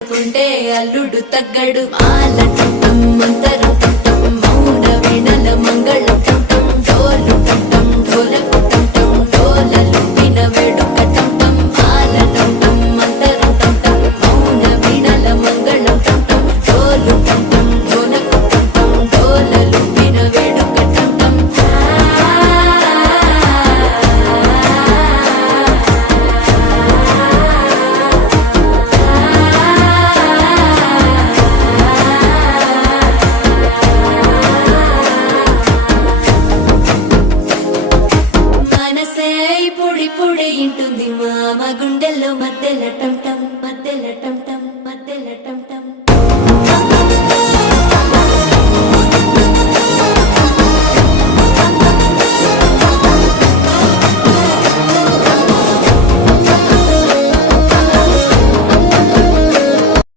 కుంటే అల్లుడు తగ్గడు మాల చుట్టం మంతరు చుట్టం మౌన వీణల మంగళ చుట్టం డోలు చుట్టం డోలకు చుట్టం డోలలు విన వేడు